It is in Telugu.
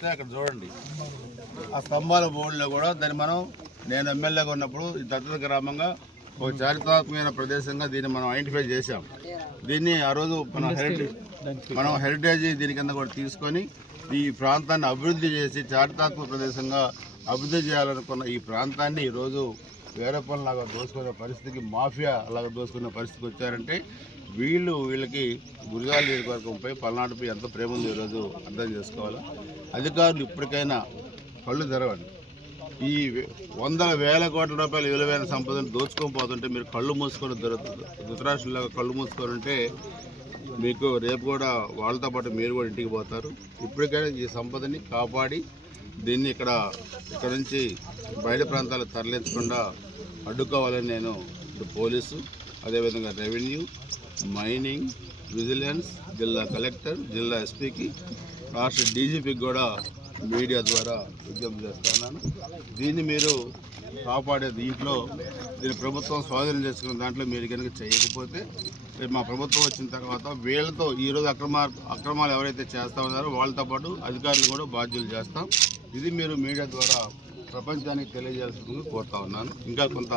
చూస్తే అక్కడ చూడండి, ఆ స్తంభాల బోర్డులో కూడా దాన్ని నేను ఎమ్మెల్యేగా ఉన్నప్పుడు ఈ దత్తత గ్రామంగా ఒక చారిత్రాత్మకమైన ప్రదేశంగా దీన్ని మనం ఐడెంటిఫై చేశాం. దీన్ని ఆ రోజు మనం హెరిటేజ్ దీని కింద కూడా తీసుకొని ఈ ప్రాంతాన్ని అభివృద్ధి చేసి చారిత్రాత్మక ప్రదేశంగా అభివృద్ధి చేయాలనుకున్న ఈ ప్రాంతాన్ని ఈరోజు వేరే పనులాగా దోసుకునే పరిస్థితికి, మాఫియా అలాగా దోసుకునే పరిస్థితికి వచ్చారంటే వీళ్ళకి గురిజాల నియోజకవర్గంపై, పల్నాడుపై ఎంత ప్రేమ ఉందో ఈరోజు అర్థం చేసుకోవాలి. అధికారులు ఇప్పటికైనా కళ్ళు తెరవండి. ఈ వందల వేల కోట్ల రూపాయల విలువైన సంపదను దోచుకొని పోతుంటే మీరు కళ్ళు మూసుకొని ధృతరాష్ట్రంలాగా కళ్ళు మూసుకొని ఉంటే మీకు రేపు కూడా వాళ్ళతో పాటు మీరు కూడా ఇంటికి పోతారు. ఇప్పటికైనా ఈ సంపదని కాపాడి దీన్ని ఇక్కడ నుంచి బయట ప్రాంతాలకు తరలించకుండా అడ్డుకోవాలని నేను పోలీసు, అదేవిధంగా రెవెన్యూ, మైనింగ్, విజిలెన్స్, జిల్లా కలెక్టర్, జిల్లా ఎస్పీకి, రాష్ట్ర డీజీపీకి కూడా మీడియా ద్వారా విజ్ఞప్తి చేస్తున్నాను. దీన్ని మీరు కాపాడే దీన్ని ప్రభుత్వం స్వాధీనం చేసుకున్న దాంట్లో మీరు కనుక చేయకపోతే రేపు మా ప్రభుత్వం వచ్చిన తర్వాత వీళ్ళతో ఈరోజు అక్రమాలు ఎవరైతే చేస్తా ఉన్నారో వాళ్ళతో పాటు అధికారులు కూడా బాధ్యులు చేస్తాం. ఇది మీరు మీడియా ద్వారా ప్రపంచానికి తెలియజేయాల్సిందిగా కోరుతా ఉన్నాను. ఇంకా కొంత